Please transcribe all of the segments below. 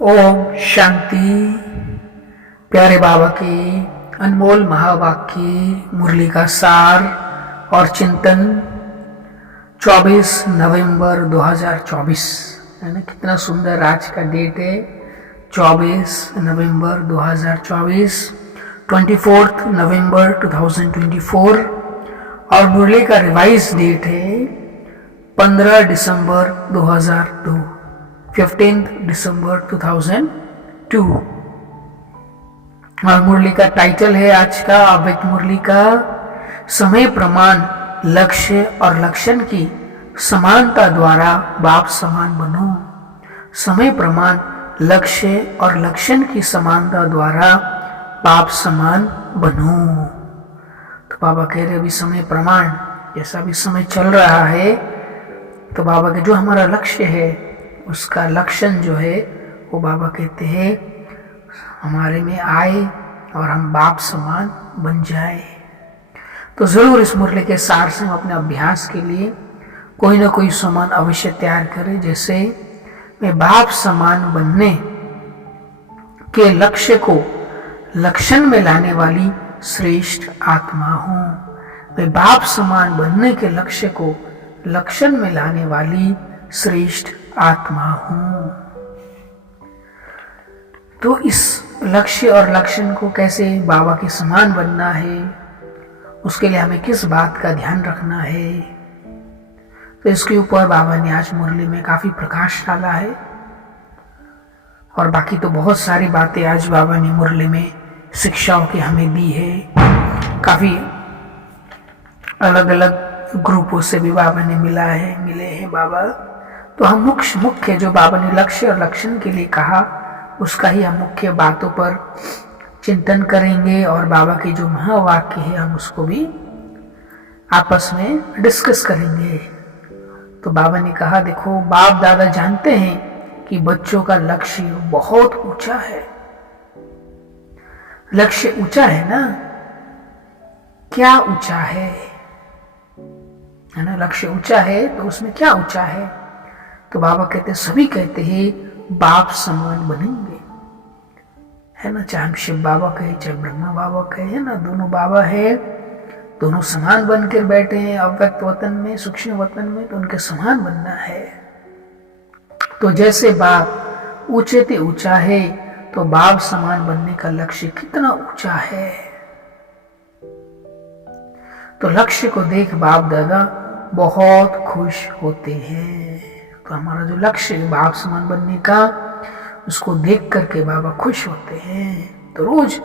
ओम शांति। प्यारे बाबा के अनमोल महावाक्य मुरली का सार और चिंतन 24 नवंबर 2024 है ना। कितना सुंदर आज का डेट है, 24 नवंबर 2024, 24 नवंबर 2024। और मुरली का रिवाइज डेट है 15 दिसंबर 2002, 15 दिसंबर 2002। और मुरली का टाइटल है आज का अव्यक्त मुरली का समय प्रमाण लक्ष्य और लक्षण की समानता द्वारा बाप समान बनो। समय प्रमाण लक्ष्य और लक्षण की समानता द्वारा बाप समान बनो। तो बाबा कह रहे अभी समय प्रमाण, जैसा भी समय चल रहा है तो बाबा के जो हमारा लक्ष्य है उसका लक्षण जो है वो बाबा कहते हैं हमारे में आए और हम बाप समान बन जाए। तो जरूर इस मुरली के सार से हम अपने अभ्यास के लिए कोई ना कोई सामान अवश्य तैयार करें। जैसे मैं बाप समान बनने के लक्ष्य को लक्षण में लाने वाली श्रेष्ठ आत्मा हूं। मैं बाप समान बनने के लक्ष्य को लक्षण में लाने वाली श्रेष्ठ आत्मा हूं। तो इस लक्ष्य और लक्षण को कैसे बाबा के समान बनना है, उसके लिए हमें किस बात का ध्यान रखना है, तो इसके ऊपर बाबा ने आज मुरली में काफी प्रकाश डाला है। और बाकी तो बहुत सारी बातें आज बाबा ने मुरली में शिक्षाओं की हमें दी है। काफी अलग अलग ग्रुपों से भी बाबा ने मिले हैं बाबा। तो हम मुख्य जो बाबा ने लक्ष्य और लक्षण के लिए कहा उसका ही हम मुख्य बातों पर चिंतन करेंगे। और बाबा के जो महावाक्य है हम उसको भी आपस में डिस्कस करेंगे। तो बाबा ने कहा देखो, बाप दादा जानते हैं कि बच्चों का लक्ष्य बहुत ऊंचा है। लक्ष्य ऊंचा है ना, क्या ऊंचा है ना। लक्ष्य ऊंचा है तो उसमें क्या ऊंचा है। तो बाबा कहते, सभी कहते हैं बाप समान बनेंगे, है ना। चाहे हम शिव बाबा कहे चाहे ब्रह्मा बाबा कहे, है ना, दोनों बाबा है, दोनों समान बनकर बैठे हैं अव्यक्त वतन में, सूक्ष्म वतन में, तो उनके समान बनना है। तो जैसे बाप ऊंचे ते ऊंचा है तो बाप समान बनने का लक्ष्य कितना ऊंचा है। तो लक्ष्य को देख बाप दादा बहुत खुश होते हैं। तो हमारा जो लक्ष्य है बाप समान बनने का, उसको देख करके बाबा खुश होते हैं। तो रोज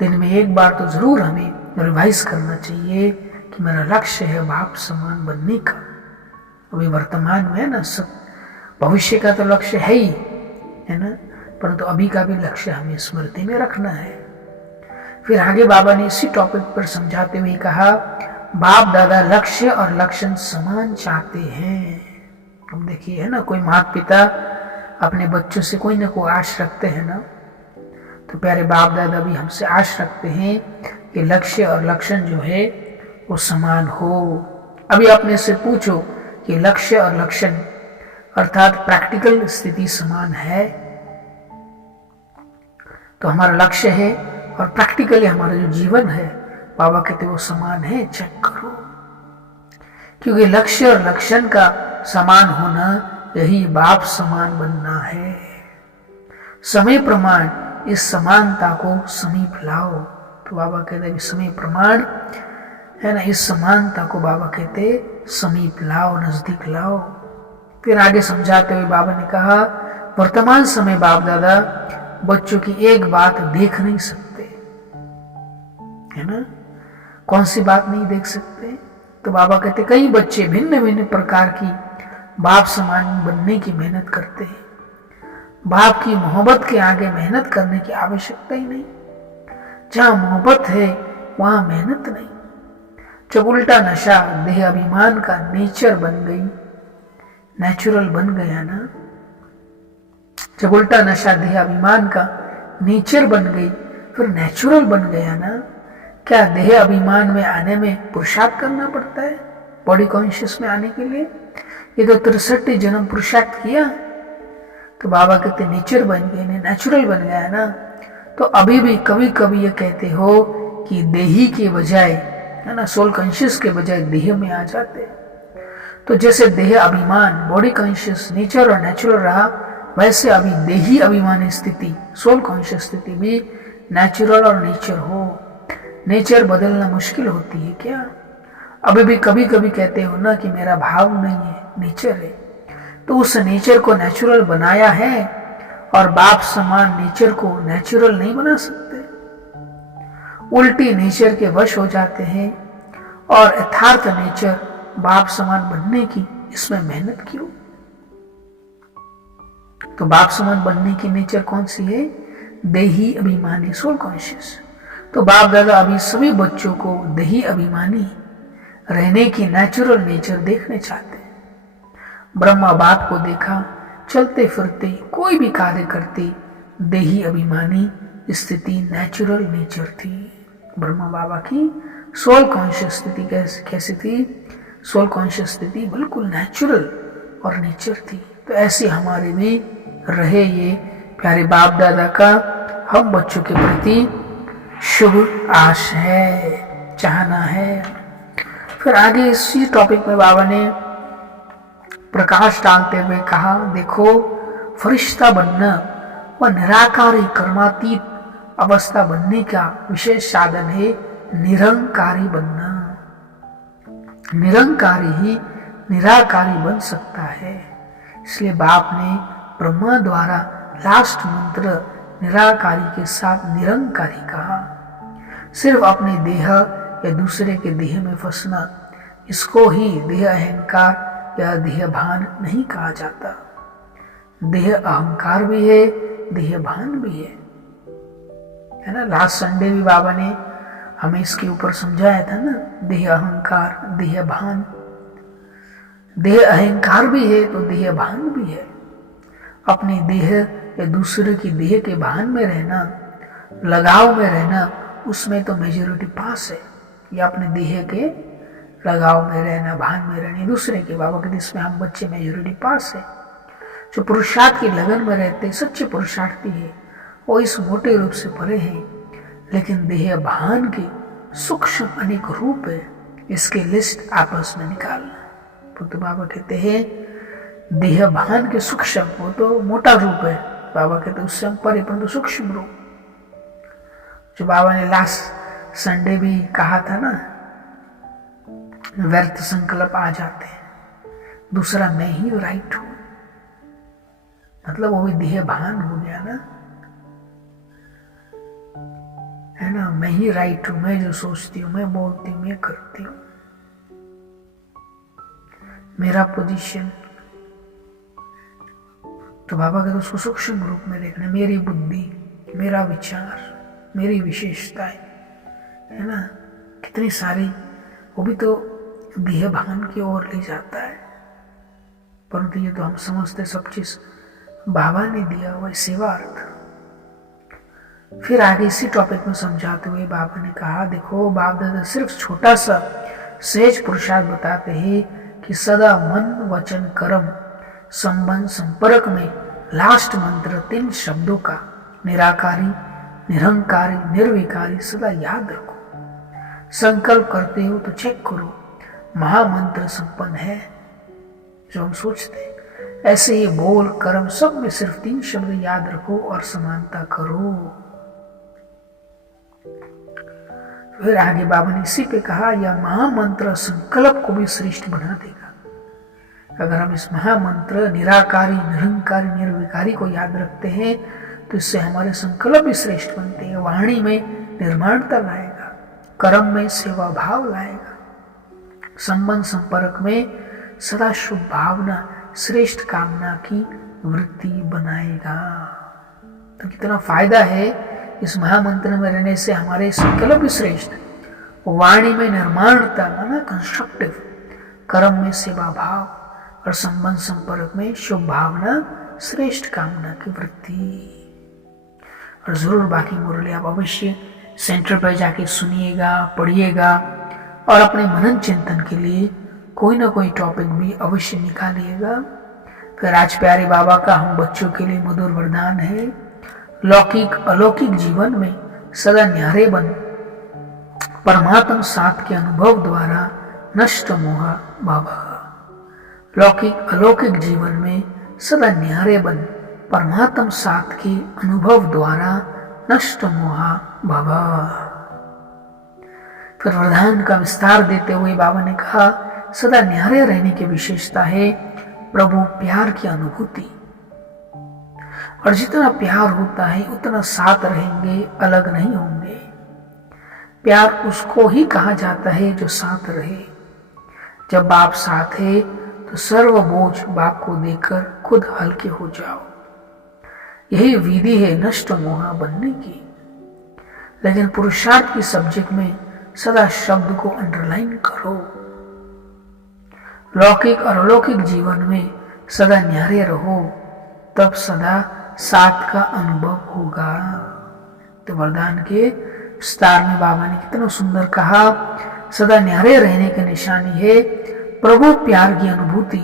दिन में एक बार तो जरूर हमें रिवाइज करना चाहिए कि मेरा लक्ष्य है बाप समान बनने का। अभी वर्तमान में है ना, सब भविष्य का तो लक्ष्य है ही, है ना, परंतु अभी का भी लक्ष्य हमें स्मृति में रखना है। फिर आगे बाबा ने इसी टॉपिक पर समझाते हुए कहा, बाप दादा लक्ष्य और लक्षण समान चाहते हैं। हम देखिए, है ना, कोई माता पिता अपने बच्चों से कोई ना कोई आश रखते हैं ना, तो प्यारे बाप दादा भी हमसे आश रखते हैं कि लक्ष्य और लक्षण जो है वो समान हो। अभी अपने से पूछो कि लक्ष्य और लक्षण अर्थात प्रैक्टिकल स्थिति समान है। तो हमारा लक्ष्य है और प्रैक्टिकली हमारा जो जीवन है बाबा कहते वो समान है, चेक करो। क्योंकि लक्ष्य और लक्षण का समान होना यही बाप समान बनना है। समय प्रमाण इस समानता को समीप लाओ। तो बाबा कहते हैं समय प्रमाण है ना, इस समानता को बाबा कहते समीप लाओ, नजदीक लाओ। फिर आगे समझाते हुए बाबा ने कहा, वर्तमान समय बाप दादा बच्चों की एक बात देख नहीं सकते, है ना। कौन सी बात नहीं देख सकते। तो बाबा कहते कई बच्चे भिन्न भिन्न प्रकार की बाप समान बनने की मेहनत करते हैं। बाप की मोहब्बत के आगे मेहनत करने की आवश्यकता ही नहीं। जहां मोहब्बत है वहां मेहनत नहीं। जब उल्टा नशा देह अभिमान का नेचर बन गई, नेचुरल बन गया ना, जब उल्टा नशा देह अभिमान का नेचर बन गई, फिर नेचुरल बन गया ना, क्या देह अभिमान में आने में पुरुषार्थ करना पड़ता है बॉडी कॉन्शियस में आने के लिए? ये तो 63 जन्म पुरुषार्थ किया, तो बाबा कहते नेचर बन गए, नेचुरल बन गया है ना। तो अभी भी कभी कभी ये कहते हो कि देही के बजाय, है ना, सोल कॉन्शियस के बजाय देह में आ जाते। तो जैसे देह अभिमान, बॉडी कॉन्शियस नेचर और नेचुरल रहा, वैसे अभी देही अभिमानी स्थिति, सोल कॉन्शियस स्थिति भी नेचुरल और नेचर हो। नेचर बदलना मुश्किल होती है क्या? अभी भी कभी कभी कहते हो ना कि मेरा भाव नहीं है, नेचर है। तो उस नेचर को नेचुरल बनाया है, और बाप समान नेचर को नेचुरल नहीं बना सकते। उल्टी नेचर के वश हो जाते हैं, और यथार्थ नेचर बाप समान बनने की इसमें मेहनत क्यों? तो बाप समान बनने की नेचर कौन सी है? देही अभिमानी, सोल कॉन्शियस। तो बाप दादा अभी सभी बच्चों को देही अभिमानी रहने की नेचुरल नेचर देखने चाहते हैं। ब्रह्मा बाप को देखा, चलते फिरते कोई भी कार्य करते, देही अभिमानी स्थिति नेचुरल नेचर थी। ब्रह्मा बाबा की सोल कॉन्शियस स्थिति कैसी थी? सोल कॉन्शियस स्थिति बिल्कुल नेचुरल और नेचर थी। तो ऐसे हमारे में रहे ये प्यारे बाप दादा का हम बच्चों के प्रति शुभ आश है, चाहना है। फिर आगे इसी टॉपिक में बाबा ने प्रकाश डालते हुए कहा, देखो फरिश्ता बनना व निराकारी कर्मातीत अवस्था बनने का विशेष साधन है निरंकारी बनना। निरंकारी ही निराकारी बन सकता है। इसलिए बाप ने ब्रह्मा द्वारा लास्ट मंत्र निराकारी के साथ निरंकारी कहा। सिर्फ अपने देह या दूसरे के देह में फंसना, इसको ही देह अहंकार या देह भान नहीं कहा जाता। देह अहंकार भी है, देह भान भी है ना। लास्ट संडे भी बाबा ने हमें इसके ऊपर समझाया था ना, देह अहंकार, देह भान। देह अहंकार भी है तो देह भान भी है। अपने देह या दूसरे की देह के भान में रहना, लगाव में रहना, उसमें तो मेजोरिटी पास है। या अपने देह के लगाव में रहना, भान में रहना, दूसरे के, बाबा के इसमें हम बच्चे मेजोरिटी पास है। जो पुरुषार्थ की लगन में रहते, सच्चे पुरुषार्थी है, वो इस मोटे रूप से परे हैं। लेकिन देह भान के सूक्ष्म अनेक रूप है, इसके लिस्ट आपस में निकालना। तो बाबा कहते हैं देह भान के सूक्ष्म, वो तो मोटा रूप है, बाबा कहते उससे हम परे, परंतु सूक्ष्म रूप। जो बाबा ने लास्ट संडे भी कहा था ना, व्यर्थ संकल्प आ जाते हैं, दूसरा मैं ही राइट हूं, मतलब वो भी देह भान हो गया ना, है ना। मैं ही राइट हूं, मैं जो सोचती हूं, मैं बोलती हूं, मैं करती हूं, मेरा पोजीशन। तो बाबा कहते उसको सूक्ष्म रूप में देखना, मेरी बुद्धि, मेरा विचार, मेरी विशेषताएं, है ना, कितनी सारी, वो भी तो देह भान की ओर ले जाता है। परंतु ये तो हम समझते सब चीज बाबा ने दिया हुआ सेवार्थ। फिर आगे इसी टॉपिक में समझाते हुए बाबा ने कहा, देखो बाप दादा सिर्फ छोटा सा सहज पुरुषार्थ बताते हैं कि सदा मन वचन कर्म संबंध संपर्क में लास्ट मंत्र 3 शब्दों का निराकारी, निरंकारी, निर्विकारी सदा याद रखो। संकल्प करते हो तो चेक करो महामंत्र संपन्न है जो हम सोचते हैं। ऐसे ही बोल कर्म सब में सिर्फ 3 शब्द याद रखो और समानता करो। फिर आगे बाबा ने इसी पे कहा, यह महामंत्र संकल्प को भी श्रेष्ठ बना देगा। अगर हम इस महामंत्र निराकारी, निरंकारी, निर्विकारी को याद रखते हैं तो इससे हमारे संकल्प भी श्रेष्ठ बनते हैं। वाणी में निर्माणता लाएगा, कर्म में सेवा भाव लाएगा, संबंध संपर्क में सदा शुभ भावना, श्रेष्ठ कामना की वृत्ति बनाएगा। तो कितना फायदा है इस महामंत्र में रहने से। हमारे संकल्प भी श्रेष्ठ, वाणी में निर्माणता माना कंस्ट्रक्टिव, कर्म में सेवा भाव और संबंध संपर्क में शुभ भावना, श्रेष्ठ कामना की वृत्ति। और जरूर बाकी मुरली आप अवश्य सेंटर पर जाके सुनिएगा, पढ़िएगा और अपने मनन चिंतन के लिए कोई ना कोई टॉपिक भी अवश्य निकालिएगा। फिर आज प्यारे बाबा का हम बच्चों के लिए मधुर वरदान है, लौकिक अलौकिक जीवन में सदा न्यारे बन परमात्म साथ के अनुभव द्वारा नष्ट मोह भाव। लौकिक अलौकिक जीवन में सदा न्यारे बन परमात्म साथ के अनुभव द्वारा नष्ट मोह भाव। फिर वरदान का विस्तार देते हुए बाबा ने कहा, सदा न्यारे रहने की विशेषता है प्रभु प्यार की अनुभूति, और जितना प्यार होता है उतना साथ रहेंगे, अलग नहीं होंगे। प्यार उसको ही कहा जाता है जो साथ रहे। जब बाप साथ है तो सर्व बोझ बाप को देकर खुद हल्के हो जाओ। यही विधि है नष्ट मोह बनने की। लेकिन पुरुषार्थ की सब्जेक्ट में सदा शब्द को अंडरलाइन करो। लौकिक और अलौकिक जीवन में सदा न्यारे रहो, तब सदा साथ का अनुभव होगा। तो वरदान के विस्तार में बाबा ने कितना सुंदर कहा, सदा न्यारे रहने की निशानी है प्रभु प्यार की अनुभूति,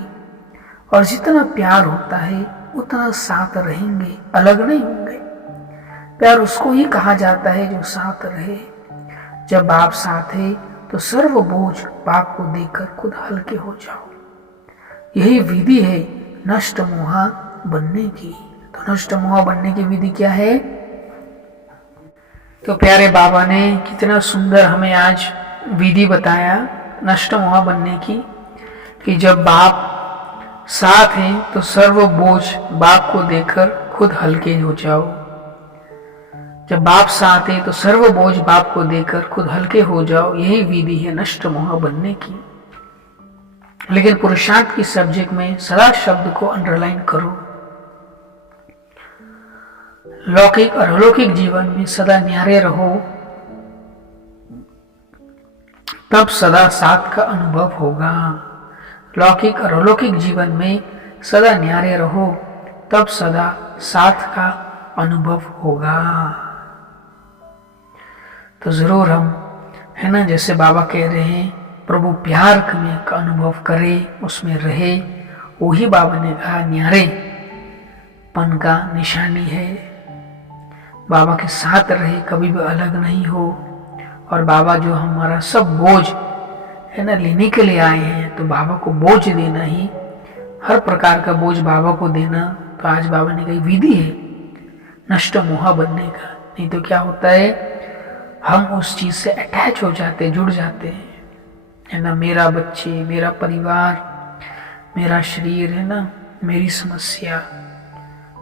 और जितना प्यार होता है उतना साथ रहेंगे, अलग नहीं होंगे। प्यार उसको ही कहा जाता है जो साथ रहे। जब बाप साथ है तो सर्व बोझ बाप को देकर खुद हल्के हो जाओ। यही विधि है नष्ट मोह बनने की। तो नष्ट मोह बनने की विधि क्या है? तो प्यारे बाबा ने कितना सुंदर हमें आज विधि बताया नष्ट मोह बनने की, कि जब बाप साथ है तो सर्व बोझ बाप को देकर खुद हल्के हो जाओ। जब बाप साथ है तो सर्व बोझ बाप को देकर खुद हल्के हो जाओ। यही विधि है नष्ट मोह बनने की। लेकिन पुरुषार्थ की सब्जेक्ट में सदा शब्द को अंडरलाइन करो। लौकिक और अलौकिक जीवन में सदा न्यारे रहो, तब सदा साथ का अनुभव होगा। लौकिक और अलौकिक जीवन में सदा न्यारे रहो, तब सदा साथ का अनुभव होगा। तो जरूर हम, है ना, जैसे बाबा कह रहे हैं, प्रभु प्यार में का अनुभव करे, उसमें रहे। वही बाबा ने कहा न्यारे पन का निशानी है। बाबा के साथ रहे, कभी भी अलग नहीं हो। और बाबा जो हमारा सब बोझ है ना लेने के लिए आए हैं, तो बाबा को बोझ देना ही, हर प्रकार का बोझ बाबा को देना। तो आज बाबा ने कही विधि है नष्ट मोह बनने का। नहीं तो क्या होता है, हम उस चीज से अटैच हो जाते, जुड़ जाते हैं, है ना। मेरा बच्चे, मेरा परिवार, मेरा शरीर, है ना, मेरी समस्या,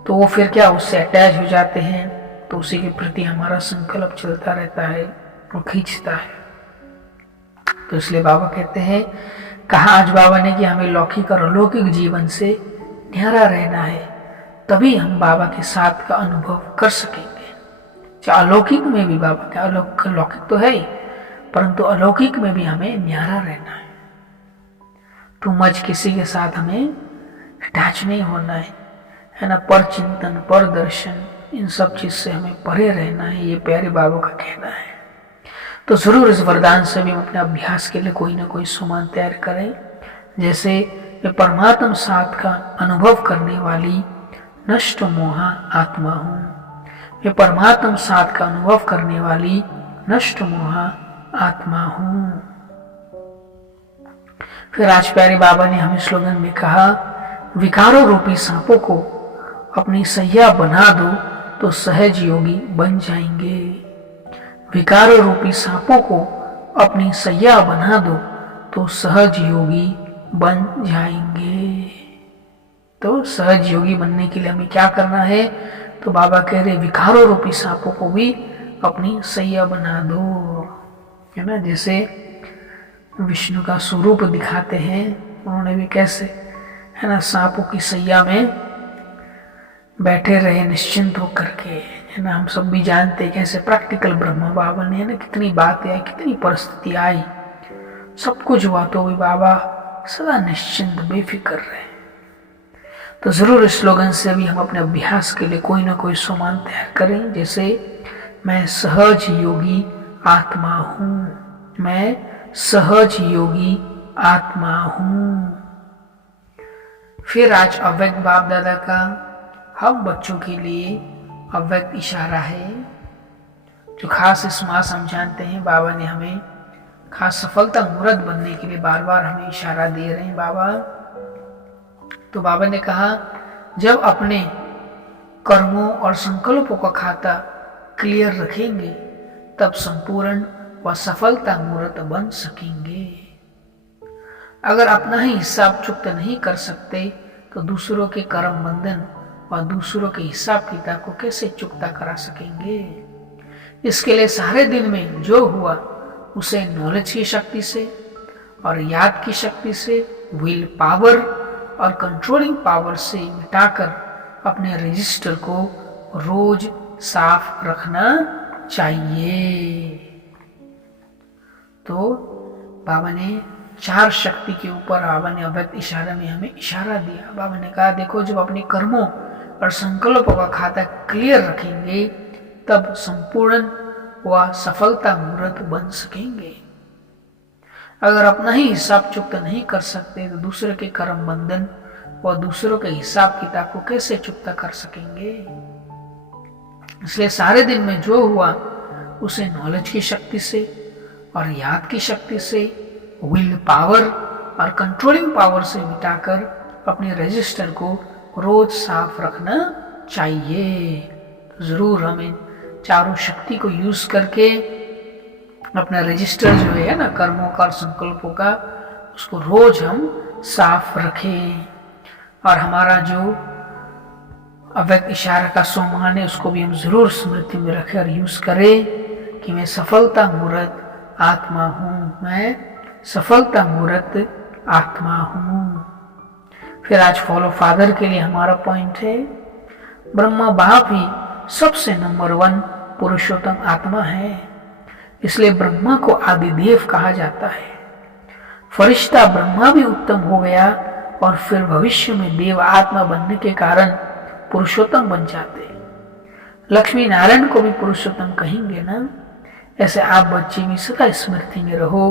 तो वो फिर क्या उससे अटैच हो जाते हैं। तो उसी के प्रति हमारा संकल्प चलता रहता है और खींचता है। तो इसलिए बाबा कहते हैं, कहा आज बाबा ने कि हमें लौकिक और अलौकिक जीवन से न्यारा रहना है, तभी हम बाबा के साथ का अनुभव कर सकेंगे। चाहे अलौकिक में भी बाबा का लौकिक तो है ही, परंतु अलौकिक में भी हमें न्यारा रहना है। टू मच किसी के साथ हमें अटैच नहीं होना है ना। पर चिंतन, पर दर्शन, इन सब चीज से हमें परे रहना है। ये प्यारे बाबा का कहना है। तो जरूर इस वरदान से भी हम अपने अभ्यास के लिए कोई ना कोई सामान तैयार करें। जैसे मैं परमात्म साथ का अनुभव करने वाली नष्ट मोह आत्मा हूँ। मैं परमात्म साथ का अनुभव करने वाली नष्ट मोह आत्मा हूँ। फिर आज प्यारे बाबा ने हमें स्लोगन में कहा, विकारों रूपी सांपों को अपनी सैया बना दो तो सहज योगी बन जाएंगे। विकारों रूपी सांपों को अपनी सैया बना दो तो सहज योगी बन जाएंगे। तो सहज योगी बनने के लिए हमें क्या करना है? तो बाबा कह रहे विकारों रूपी सांपों को भी अपनी सैया बना दो, है ना। जैसे विष्णु का स्वरूप दिखाते हैं, उन्होंने भी कैसे, है ना, सांपों की सैया में बैठे रहे निश्चिंत होकर के, है ना। हम सब भी जानते हैं कैसे प्रैक्टिकल ब्रह्मा बाबा ने, है ना, कितनी बातें आई, कितनी परिस्थिति आई, सब कुछ हुआ तो भी बाबा सदा निश्चिंत बेफिक्र रहे। तो जरूर इस स्लोगन से भी हम अपने अभ्यास के लिए कोई ना कोई सामान तैयार करें। जैसे मैं सहज योगी आत्मा हूँ, मैं सहज योगी आत्मा हूँ। फिर आज अव्यक्त बाप दादा का हम बच्चों के लिए अव्यक्त इशारा है, जो खास इस मास हम जानते हैं बाबा ने हमें खास सफलता मुहूर्त बनने के लिए बार बार हमें इशारा दे रहे हैं बाबा। तो बाबा ने कहा जब अपने कर्मों और संकल्पों का खाता क्लियर रखेंगे तब संपूर्ण व सफलता मुहूर्त बन सकेंगे। अगर अपना ही हिसाब चुकता नहीं कर सकते तो दूसरों के कर्म बंधन और दूसरों के हिसाब किताब को कैसे चुकता करा सकेंगे। इसके लिए सारे दिन में जो हुआ उसे नॉलेज की शक्ति से और याद की शक्ति से, विल पावर और कंट्रोलिंग पावर से मिटाकर अपने रजिस्टर को रोज साफ रखना चाहिए। तो बाबा ने 4 शक्ति के ऊपर बाबा ने अव्यक्त इशारा में हमें इशारा दिया। बाबा ने कहा देखो जब अपने कर्मों और संकल्पों का खाता क्लियर रखेंगे तब संपूर्ण व सफलता मुहूर्त बन सकेंगे। अगर अपना ही हिसाब चुकता नहीं कर सकते तो दूसरे के कर्म बंधन व दूसरों के हिसाब किताब को कैसे चुकता कर सकेंगे। इसलिए सारे दिन में जो हुआ उसे नॉलेज की शक्ति से और याद की शक्ति से, विल पावर और कंट्रोलिंग पावर से मिटाकर अपने रजिस्टर को रोज साफ रखना चाहिए। तो जरूर हम इन चारों शक्ति को यूज करके अपना रजिस्टर जो है ना कर्मों का और संकल्पों का, उसको रोज हम साफ रखें। और हमारा जो अव्यक्त इशारा का सोमान है उसको भी हम जरूर स्मृति में रखें और यूज करें कि मैं सफलता मूर्त आत्मा हूं, मैं सफलता मूर्त आत्मा हूं। फिर आज फॉलो फादर के लिए हमारा पॉइंट है, ब्रह्मा बाप ही सबसे नंबर 1 पुरुषोत्तम आत्मा है, इसलिए ब्रह्मा को आदिदेव कहा जाता है। फरिश्ता ब्रह्मा भी उत्तम हो गया और फिर भविष्य में देव आत्मा बनने के कारण पुरुषोत्तम बन जाते। लक्ष्मी नारायण को भी पुरुषोत्तम कहेंगे ना। ऐसे आप बच्चे भी सदा स्मृति में रहो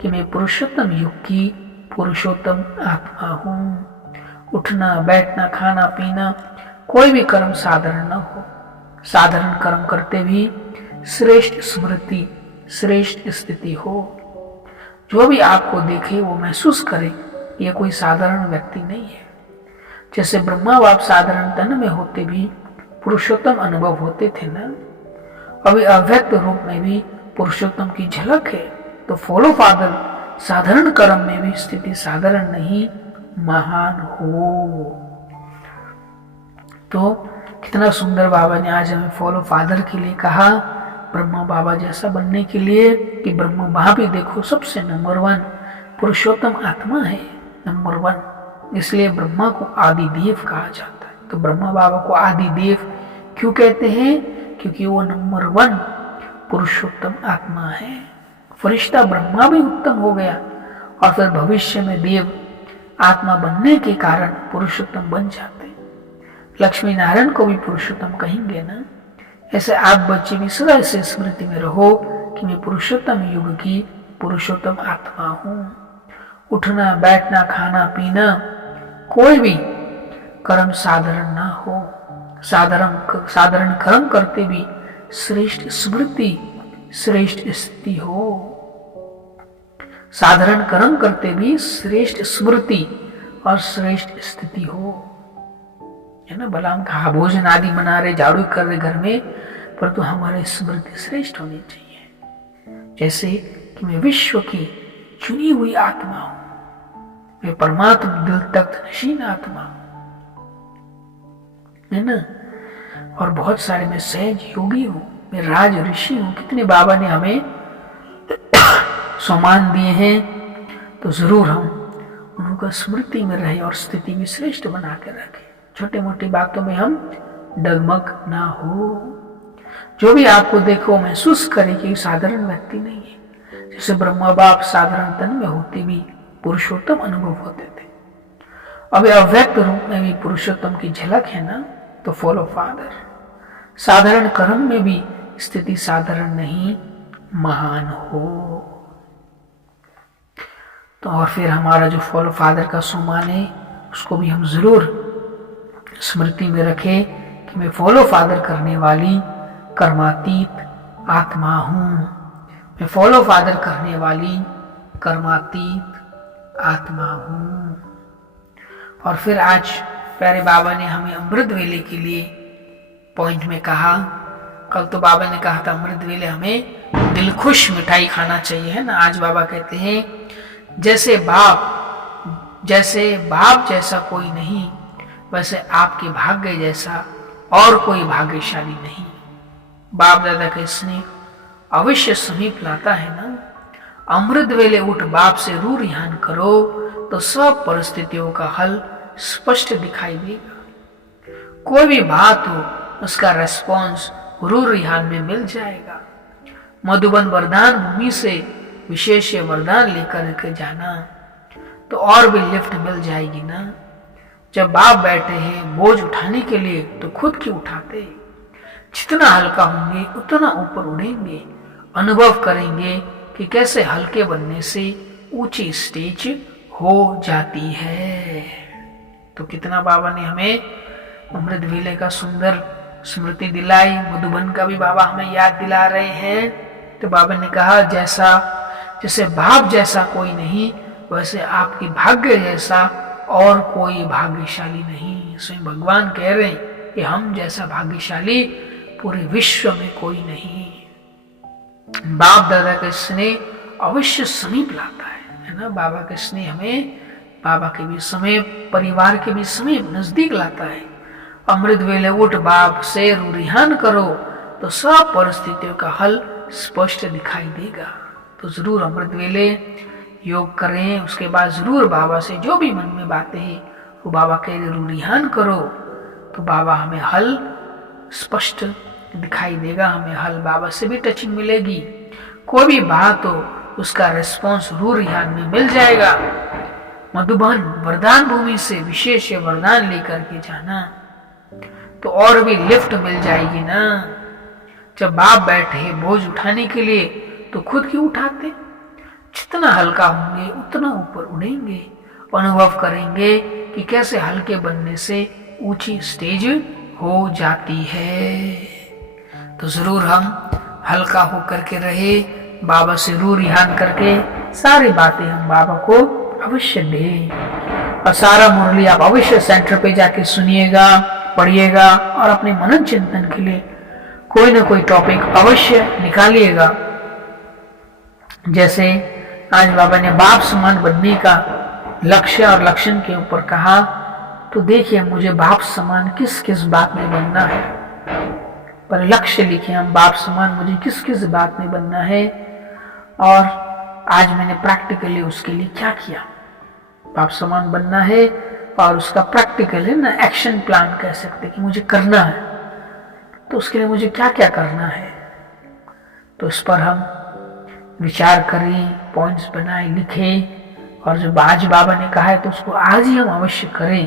कि मैं पुरुषोत्तम युग की पुरुषोत्तम आत्मा हूं। उठना बैठना खाना पीना कोई भी कर्म साधारण न हो, साधारण कर्म करते भी श्रेष्ठ स्मृति श्रेष्ठ स्थिति हो। जो भी आपको देखे वो महसूस करे यह कोई साधारण व्यक्ति नहीं है। जैसे ब्रह्मा बाप साधारण तन में होते भी पुरुषोत्तम अनुभव होते थे ना, अभी अव्यक्त रूप में भी पुरुषोत्तम की झलक है। तो फॉलो फादर साधारण कर्म में भी स्थिति साधारण नहीं महान हो। तो कितना सुंदर बाबा ने आज हमें फॉलो फादर के लिए कहा, ब्रह्मा बाबा जैसा बनने के लिए कि ब्रह्मा बाप भी देखो सबसे नंबर 1 पुरुषोत्तम आत्मा है, नंबर 1। इसलिए ब्रह्मा को आदि देव कहा जाता है। तो ब्रह्मा बाबा को आदि देव क्यों कहते हैं? क्योंकि वो नंबर 1 पुरुषोत्तम आत्मा है। फरिश्ता ब्रह्मा भी उत्तम हो गया और फिर भविष्य में देव आत्मा बनने के कारण पुरुषोत्तम बन जाते। लक्ष्मी नारायण को भी पुरुषोत्तम कहेंगे ना। ऐसे आप बच्चे भी सदा इसे स्मृति में रहो कि मैं पुरुषोत्तम युग की पुरुषोत्तम आत्मा हूं। उठना बैठना खाना पीना कोई भी कर्म साधारण ना हो, साधारण कर्म करते भी श्रेष्ठ स्मृति श्रेष्ठ स्थिति हो। साधारण कर्म करते भी श्रेष्ठ स्मृति और श्रेष्ठ स्थिति हो, है ना। भला हम खा भोजन आदि बना रहे, झाड़ू कर रहे घर में, परंतु हमारी स्मृति श्रेष्ठ होनी चाहिए। जैसे कि मैं विश्व की चुनी हुई आत्मा हूं, मैं परमात्मा दिल तख्त नशीन आत्मा हूं, है ना। और बहुत सारे मैं सहज योगी हूं, मैं राज ऋषि हूं। कितने बाबा ने हमें सम्मान दिए हैं। तो जरूर हम उनका स्मृति में रहे और स्थिति भी श्रेष्ठ बना के रखें। छोटे मोटी बातों में हम डगमग ना हो। जो भी आपको देखो महसूस करे कि साधारण व्यक्ति नहीं है। जैसे ब्रह्मा बाप साधारण तन में होते भी पुरुषोत्तम अनुभव होते थे, अभी अव्यक्त रूप में भी पुरुषोत्तम की झलक है ना। तो फॉलो फादर साधारण कर्म में भी स्थिति साधारण नहीं महान हो। तो और फिर हमारा जो फॉलो फादर का सम्मान है, उसको भी हम जरूर स्मृति में रखें कि मैं फॉलो फादर करने वाली कर्मातीत आत्मा हूं। मैं फॉलो फादर करने वाली कर्मातीत आत्मा हूं। और फिर आज प्यारे बाबा ने हमें अमृत वेले के लिए पॉइंट में कहा, कल तो बाबा ने कहा था अमृत वेले हमें दिल खुश मिठाई खाना चाहिए, है ना। आज बाबा कहते हैं जैसे बाप जैसा कोई नहीं, वैसे आपके भाग्य जैसा और कोई भाग्यशाली नहीं। बाप दादा का स्नेह अवश्य समीप लाता है ना। अमृत वेले उठ बाप से रू रिहान करो तो सब परिस्थितियों का हल स्पष्ट दिखाई देगा। कोई भी बात हो उसका रेस्पॉन्स रू रिहान में मिल जाएगा। मधुबन वरदान भूमि से विशेष वरदान लेकर के जाना तो और भी लिफ्ट मिल जाएगी ना। जब बाप बैठे हैं बोझ उठाने के लिए तो खुद क्यों उठाते। जितना हल्का होंगे उतना ऊपर उड़ेंगे, अनुभव करेंगे कि कैसे हल्के बनने से ऊंची स्टेज हो जाती है। तो कितना बाबा ने हमें अमृत वेले का सुंदर स्मृति दिलाई, मधुबन का भी बाबा हमें याद दिला रहे हैं। तो बाबा ने कहा जैसे बाप जैसा कोई नहीं, वैसे आपकी भाग्य जैसा और कोई भाग्यशाली नहीं। स्वयं भगवान कह रहे हैं कि हम जैसा भाग्यशाली पूरे विश्व में कोई नहीं। बाप दादा का स्नेह अवश्य समीप लाता है ना। बाबा का स्नेह हमें बाबा के भी समीप, परिवार के भी समीप नजदीक लाता है। अमृत वेले उठ बाप से रू रिहान करो तो सब परिस्थितियों का हल स्पष्ट दिखाई देगा। तो जरूर अमृत वेले योग करें, उसके बाद जरूर बाबा से जो भी मन में बातें हैं वो बाबा के रू रिहान करो तो बाबा हमें हल स्पष्ट दिखाई देगा। हमें हल बाबा से भी टचिंग मिलेगी। कोई भी बात हो उसका रिस्पॉन्स रू रिहान में मिल जाएगा। मधुबन वरदान भूमि से विशेष वरदान लेकर के जाना तो और भी लिफ्ट मिल जाएगी ना। जब बाप बैठे बोझ उठाने के लिए तो खुद क्यों उठाते। जितना हल्का होंगे उतना ऊपर उड़ेंगे, अनुभव करेंगे कि कैसे हल्के बनने से ऊंची स्टेज हो जाती है। तो जरूर हम हल्का होकर के रहे, बाबा से रू रिहान करके सारी बातें हम बाबा को अवश्य दें। और सारा मुरली आप अवश्य सेंटर पे जाके सुनिएगा, पढ़िएगा और अपने मनन चिंतन के लिए कोई ना कोई टॉपिक अवश्य निकालिएगा। जैसे आज बाबा ने बाप समान बनने का लक्ष्य और लक्षण के ऊपर कहा, तो देखिए मुझे बाप समान किस किस बात में बनना है, पर लक्ष्य लिखे हम बाप समान मुझे किस किस बात में बनना है और आज मैंने प्रैक्टिकली उसके लिए क्या किया। बाप समान बनना है और उसका प्रैक्टिकल है ना, एक्शन प्लान कह सकते कि मुझे करना है, तो उसके लिए मुझे क्या क्या करना है। तो इस पर हम विचार करें, पॉइंट्स बनाए, लिखें और जो आज बाबा ने कहा है तो उसको आज ही हम अवश्य करें।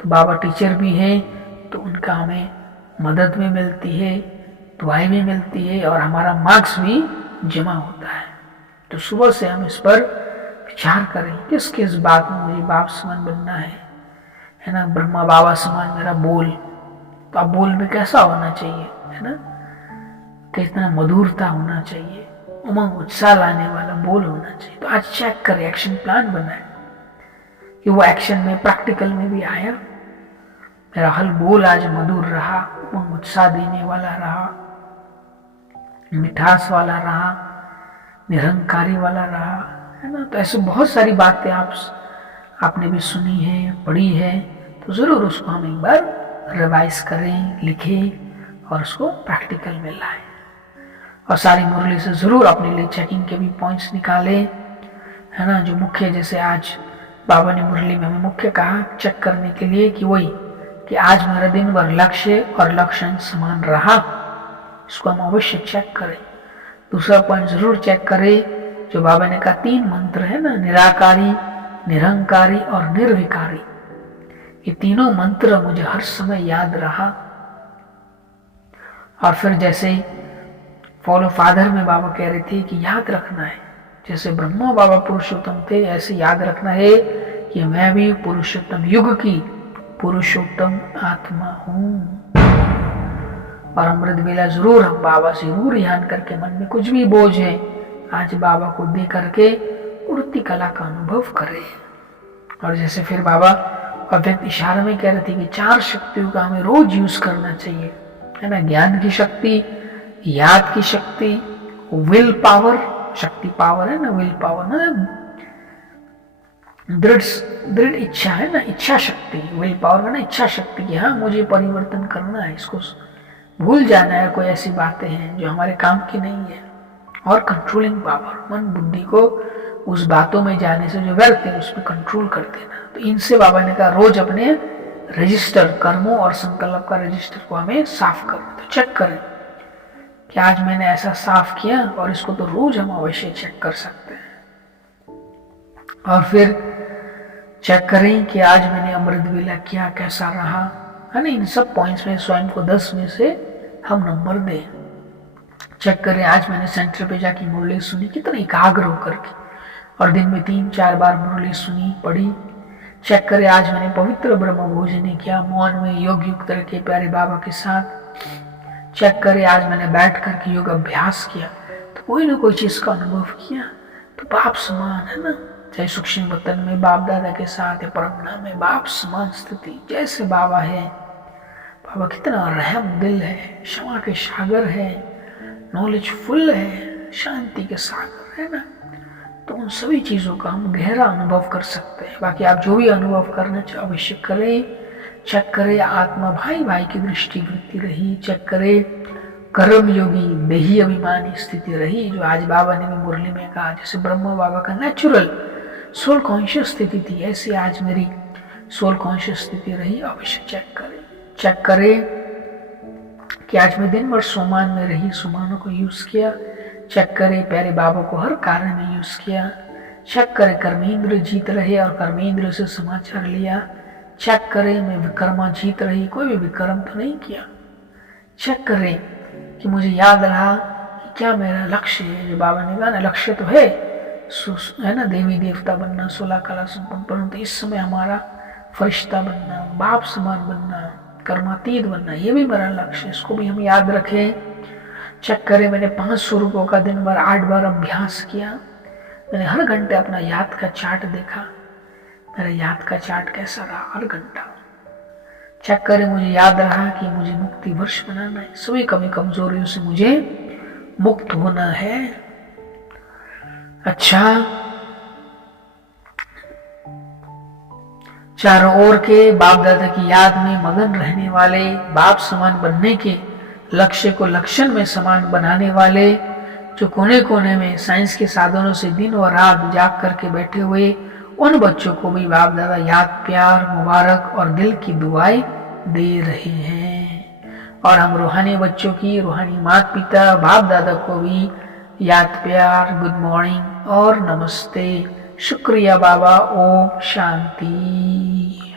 तो बाबा टीचर भी हैं तो उनका हमें मदद भी मिलती है, दुआएं भी मिलती है और हमारा मार्क्स भी जमा होता है। तो सुबह से हम इस पर विचार करें किस किस बात में मुझे बाप समान बनना है ना। ब्रह्मा बाबा समान मेरा बोल, तो अब बोल में कैसा होना चाहिए, है ना, कितना मधुरता होना चाहिए, उमंग उत्साह लाने वाला बोल होना चाहिए। तो आज चेक करें, एक्शन प्लान बनाए कि वो एक्शन में प्रैक्टिकल में भी आया। मेरा हल बोल आज मधुर रहा, उमंग उत्साह देने वाला रहा, मिठास वाला रहा, निरंकारी वाला रहा, है ना। तो ऐसे बहुत सारी बातें आपने भी सुनी है, पढ़ी है, तो जरूर उसको हम एक बार रिवाइज करें, लिखें और उसको प्रैक्टिकल में लाएं। और सारी मुरली से जरूर अपने लिए चेकिंग के भी पॉइंट्स निकालें, है ना। जो मुख्य, जैसे आज बाबा ने मुरली में हमें मुख्य कहा चेक करने के लिए कि वही कि आज मेरा दिन भर लक्ष्य और लक्षण समान रहा, इसको हम अवश्य चेक करें। दूसरा पॉइंट जरूर चेक करें जो बाबा ने कहा 3 मंत्र है ना, निराकारी, निरंकारी और निर्विकारी। ये तीनों मंत्र मुझे हर समय याद रहा। और फिर जैसे फॉलो फादर में बाबा कह रहे थे कि याद रखना है, जैसे ब्रह्मा बाबा पुरुषोत्तम थे ऐसे याद रखना है कि मैं भी पुरुषोत्तम युग की पुरुषोत्तम आत्मा हूँ। और अमृत वेला जरूर हम बाबा से जरूर ध्यान करके मन में कुछ भी बोझ है आज बाबा को दे करके उड़ती कला का अनुभव करें। और जैसे फिर बाबा अव्यक्त इशारे में कह रहे थे कि 4 शक्तियों का हमें रोज यूज करना चाहिए, है ना। ज्ञान की शक्ति, याद की शक्ति, विल पावर, शक्ति पावर है ना, विल पावर ना दृढ़ इच्छा है ना, इच्छा शक्ति, विल पावर है ना इच्छा शक्ति की, हाँ मुझे परिवर्तन करना है, इसको भूल जाना है, कोई ऐसी बातें हैं जो हमारे काम की नहीं है। और कंट्रोलिंग पावर, मन बुद्धि को उस बातों में जाने से जो व्यर्थ है उस पर कंट्रोल कर देना। तो इनसे बाबा ने कहा रोज अपने रजिस्टर, कर्मों और संकल्प का रजिस्टर को हमें साफ करो। तो चेक करें कि आज मैंने ऐसा साफ किया, और इसको तो रोज हम अवश्य चेक कर सकते हैं। और फिर चेक करें कि आज मैंने अमृत वेला किया, कैसा रहा, है ना। इन सब पॉइंट्स में स्वयं को 10 में से हम नंबर दें। चेक करें आज मैंने सेंटर पे जाके मुरली सुनी, कितना एकाग्र होकर के, और दिन में 3-4 बार मुरली सुनी, पढ़ी। चेक करें आज मैंने पवित्र ब्रह्म भोजन किया, मौन में योग युक्त रखे प्यारे बाबा के साथ। चेक करें आज मैंने बैठ करके योग अभ्यास किया, तो कोई ना कोई चीज का अनुभव किया, तो बाप समान है ना। चाहे सूक्ष्म वतन में बाप दादा के साथ या परमधाम में बाप समान स्थिति, जैसे बाबा है। बाबा कितना रहम दिल है, क्षमा के सागर है, नॉलेजफुल है, शांति के सागर है ना। तो उन सभी चीजों का हम गहरा अनुभव कर सकते हैं। बाकी आप जो भी अनुभव करना चाहे अवश्य करें। चेक करें आत्मा भाई भाई की दृष्टि वृत्ति रही, चेक करें कर्म योगी देही अभिमानी स्थिति रही, जो आज बाबा ने भी मुरली में कहा, जैसे ब्रह्मा बाबा का नेचुरल सोल कॉन्शियस स्थिति थी, ऐसे आज मेरी सोल कॉन्शियस स्थिति रही, अवश्य चेक करें। चेक करें कि आज मैं दिन भर सोमान में रही, सोमानों को यूज किया। चेक करें प्यारे बाबा को हर कार्य में यूज किया। चेक करें कर्मेंद्र जीत रहे और कर्मेंद्र से समाचार लिया। चेक करें मैं विकर्मा जीत रही, कोई भी विकर्म तो नहीं किया। चेक करें कि मुझे याद रहा कि क्या मेरा लक्ष्य है, जो बाबा ने कहा ना लक्ष्य तो है ना, देवी देवता बनना, 16 कला संपन्न, परंतु इस समय हमारा फरिश्ता बनना, बाप समान बनना, कर्मातीत बनना, ये भी मेरा लक्ष्य है, इसको भी हम याद रखें। चेक करें मैंने 500 रुपयों का दिन भर 8 बार अभ्यास किया। मैंने हर घंटे अपना याद का चार्ट देखा, मेरा याद का चार्ट कैसा रहा हर घंटा। चेक करें मुझे याद रहा कि मुझे मुक्ति वर्ष बनाना है, सभी कमी कमजोरियों से मुझे मुक्त होना है। अच्छा, चारों ओर के बाप दादा की याद में मगन रहने वाले, बाप समान बनने के लक्ष्य को लक्षण में समान बनाने वाले, जो कोने कोने में साइंस के साधनों से दिन और रात जाग करके बैठे हुए, उन बच्चों को भी बाप दादा याद, प्यार, मुबारक और दिल की दुआएं दे रहे हैं। और हम रूहानी बच्चों की, रूहानी माता पिता बाप दादा को भी याद, प्यार, गुड मॉर्निंग और नमस्ते, शुक्रिया बाबा, ओम शांति।